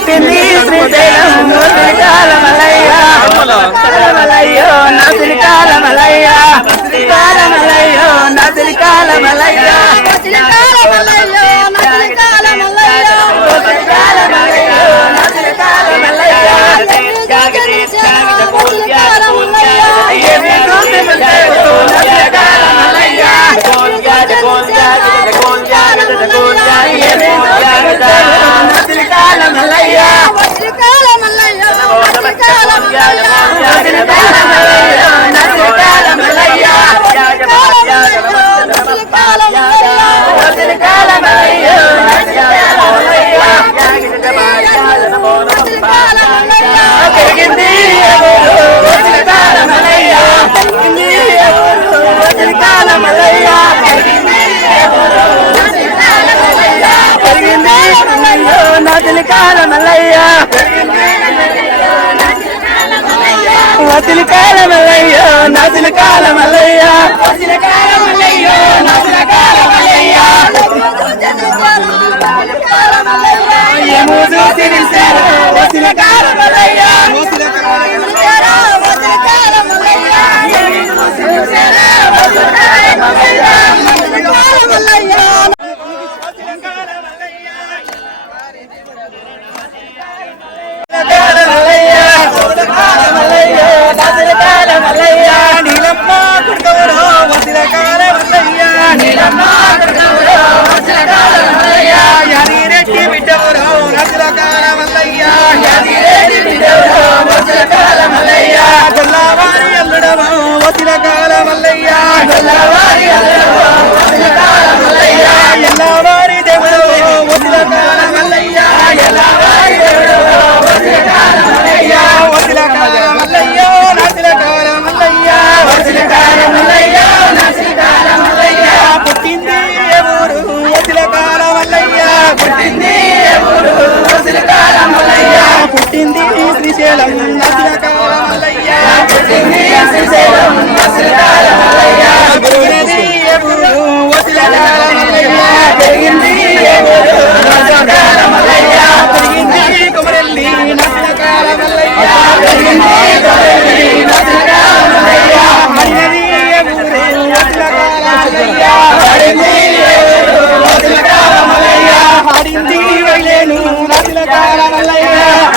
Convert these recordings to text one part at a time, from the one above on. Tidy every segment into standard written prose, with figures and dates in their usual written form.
పుట్టింది శ్రీశైలం శ్రీకాల మల్లయ్య మలయ్యో నా శ్రీకాల మల్లయ్య శ్రీకాల మల్లయ్యో నా శ్రీకాల మల్లయ్య శ్రీకాల మల్లయ్యో నా శ్రీకాల మల్లయ్య శ్రీకాల మల్లయ్యో నా శ్రీకాల మల్లయ్య శ్రీకాల మల్లయ్య ఏమి చూసి మల్లయ్యో నా శ్రీకాల మల్లయ్య శ్రీకాల మల్లయ్య శ్రీకాల మల్లయ్య శ్రీకాల మల్లయ్య శ్రీకాల మల్లయ్య శ్రీకాల మల్లయ్య శ్రీకాల మల్లయ్య పెరిగింది శ్రీకాల మల్లయ్య శ్రీకాల మల్లయ్య పెరిగింది నా శ్రీకాల మల్లయ్య శ్రీకాల మల్లయ్య నా శ్రీకాల మల్లయ్య శ్రీకాల మల్లయ్య నా శ్రీకాల మల్లయ్య ఏమో చూసి నిలిచారు శ్రీకాల మల్లయ్య శ్రీకాల మల్లయ్య నీలమ్మ కుర్కవరో వసిలకాల మల్లయ్య నీలమ్మ కుర్కవరో వసిలకాల మల్లయ్య యాదిరెడ్డి బిడ్డవరో వసిలకాల మల్లయ్య యాదిరెడ్డి బిడ్డవరో వసిలకాల మల్లయ్య గొల్లవారి అల్లుడవో వసిలకాల మల్లయ్య గొల్లవారి అల్లుడవో వసిలకాల మల్లయ్య ఎల్లవారి దేవుడవో వసిలకాల మల్లయ్య ఎల్లవారి దేవుడవో వసిలకాల మల్లయ్య వసిలకాల మల్లయ్య నసిలకాల మల్లయ్య వసిలకాల మల్లయ్య నసిలకాల మల్లయ్య పుట్టింది ఎవరు వసిలకాల మల్లయ్య పుట్టింది ఎవరు వసిలకాల మల్లయ్య పుట్టింది శ్రీశైలం నసిలకాల మల్లయ్య పుట్టింది శ్రీశైలం నసిలకాల మల్లయ్య పెరిగింది ఎవరు వసిలకాల మల్లయ్య పెరిగింది ఎవరు నసిలకాల మల్లయ్య పెరిగింది కుమరెల్లి నసిలకాల మల్లయ్య పెరిగింది కుమరెల్లి నసిలకాల మల్లయ్య మరినది ఎవరు వసిలకాల మల్లయ్య మరినది ఎవరు వసిలకాల మల్లయ్య ఆడింది వైలేను నసిలకాల మల్లయ్య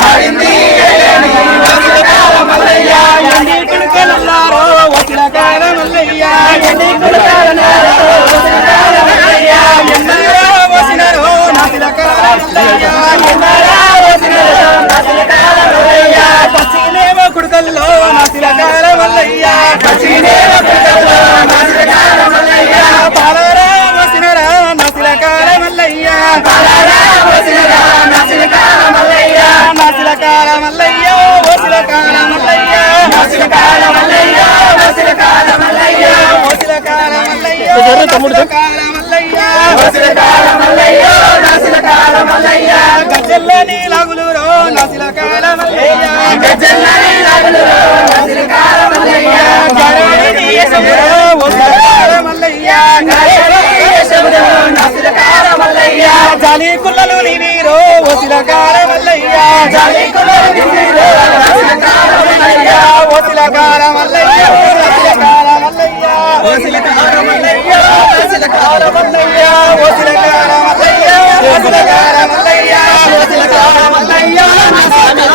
ఆడింది వైలేను నసిలకాల మల్లయ్య ఎండి కుడుకలన్నారో వసిలకాల మల్లయ్య ఎండి కుడుకలన్నారో వసిలకాల మల్లయ్య ఎన్నారో వసినారో నసిలకాల మల్లయ్య ఎన్నారో వసినారో నసిలకాల మల్లయ్య పచ్చినేవ కుడుకల్లో నసిలకాల మల్లయ్య పచ్చినేవ కుడుకల్లో నసిలకాల మల్లయ్య పాలరా వసినరా నసిలకాల మల్లయ్య పాలరా వసినరా నసిలకాల మల్లయ్య నసిలకాల మల్లయ్య వసిలకాల మల్లయ్య నసిలకాల మల్లయ్య వసిలకాల మల్లయ్య వసిలకాల మల్లయ్య నసిలకాల మల్లయ్య వసిలకాల మల్లయ్య నసిలకాల మల్లయ్య గజ్జల్లని లాగులురో నసిలకాల మల్లయ్య గజ్జల్లని లాగులురో నసిలకాల మల్లయ్య గరేని యశమురో వసిలకాల మల్లయ్య గరేని యశమురో నసిలకాల మల్లయ్య జాలి కుల్లలు నీరో వసిలకాల మల్లయ్య జాలి కుల్లలు నీరో నసిలకాల మల్లయ్య వసిలకాల మల్లయ్య నసిలకాల మల్లయ్య వసిలకాల మల్లయ్య నసిలకాల మల్లయ్య వసిలకాల మల్లయ్య వసిలకాల మల్లయ్య వసిలకాల మల్లయ్య నసిలకాల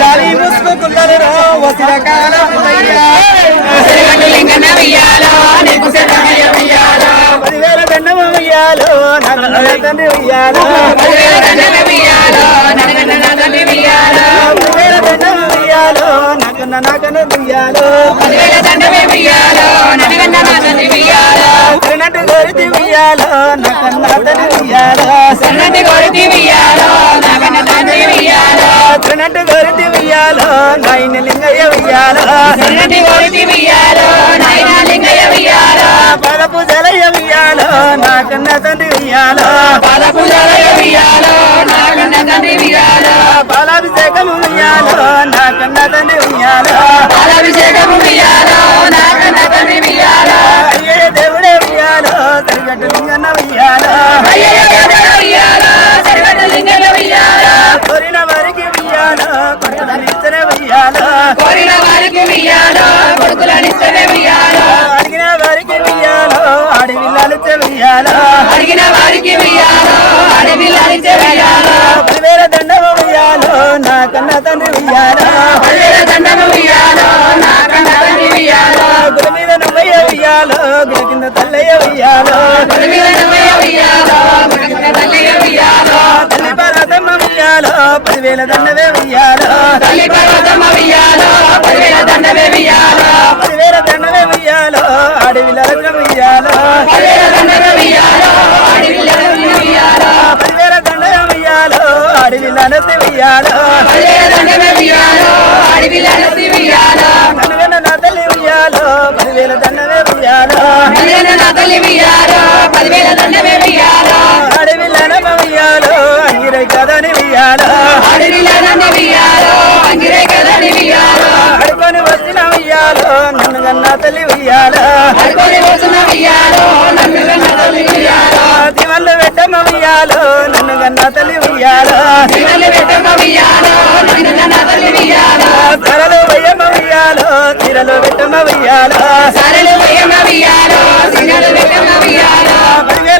జాలి ముస్కు కుల్లలు వసిలకాల మల్లయ్య లింగన వియాలో నీకు సదయ వియాలో 10,000 దండమ వియాలో నన్న తండ్రి వియాలో 10,000 దండమ వియాలో నన్న తండ్రి వియాలో 10,000 దండమ వియాలో నాకన్న వియాలో 10,000 దండమ వియాలో నన్న తండ్రి వియాలో సన్నటి గోరితి వియాలో నాకన్న తండ్రి వియాలో సన్నటి గోరితి వియాలో నాకన్న తండ్రి వియాలో సన్నటి గోరితి వియాలో నాయన లింగయ్య వియాలో సన్నటి గోరితి వియాలో నాయన లింగయ్య వియాలో పాదపు జలయ్య వియాలో నాకన్న తండ్రి వియాలో పాదపు జలయ్య వియాలో నాకన్న తండ్రి వియాలో పాలాభిషేకము వియాలో నాకన్న తండ్రి వియాలో పాలాభిషేకము వియాలో నాకన్న తండ్రి వియాలో అయ్యే దేవుడే వియాలో సరిగట్టు లింగన్న వియాలో అయ్యే దేవుడే వియాలో సరిగట్టు లింగన్న వియాలో పిల్లనిచ్చవే ఉయ్యాలో అడిగిన వారికి వెయ్యాలో ఆడవిల్లాలిచ్చే వెయ్యాలో అడిగిన వారికి ఉయ్యాలో ఆడపిల్లనిచ్చే ఉయ్యాలో 10,000 దండవ వెయ్యాలో నా కన్న తండ్రి వెయ్యాలో 10,000 దండము ఉయ్యాలో నా కన్న తండ్రి ఉయ్యాలో గుడి మీద నవ్వయ్య వెయ్యాలో గుడి కింద తల్లయ్య వెయ్యాలో గుడి మీద నువ్వయ్య ఉయ్యాలో గుడి కింద తల్లయ్య ఉయ్యాలో తల్లి పర్వతమ్మ వెయ్యాలో 10,000 దండవే వెయ్యాలో తల్లి పర్వతమ్మ ఉయ్యాలో 10,000 దండమే ఉయ్యాలో 10,000 దండవే వెయ్యాలో ఆడవిల్లాలిచ్చే వెయ్యాలో 10,000 దండమే ఉయ్యాలో ఆడపిల్లనిచ్చే ఉయ్యాలో 10,000 దండవే వెయ్యాలో ఆడవిల్లాలిచ్చే వెయ్యాలో 10,000 దండమే ఉయ్యాలో ఆడపిల్లనిచ్చే ఉయ్యాలో కనుగొన్న నా తల్లి వెయ్యాలో 10,000 దండవే వెయ్యాలో నిజన నా తల్లి ఉయ్యాలో 10,000 దండమే ఉయ్యాలో ఆడవిల్లానమ్మ వెయ్యాలో అంగిరై కదని వెయ్యాలో ఆడపిల్లనన్ను ఉయ్యాలో అంగిరే కదని ఉయ్యాలో ఆడుకొని వచ్చిన వెయ్యాలో నన్ను కన్నా తల్లి వెయ్యాలో అడుకొని పోతున్న ఉయ్యాలో నన్ను కన్న తల్లి ఉయ్యాలో దివల్లు పెట్టమ్మ వెయ్యాలో నన్ను కన్నా తల్లి వెయ్యాలో శివల్లి పెట్టమ్మ ఉయ్యాలో నన్ను కన్న తల్లి ఉయ్యాలో ధరలు వెయ్యమ్మ వెయ్యాలో తీరలు పెట్టమ్మ వెయ్యాలో సరళ ఉయ్యమ్మ ఉయ్యాలో సిగలు పెట్టమ్మ ఉయ్యాలో 10,000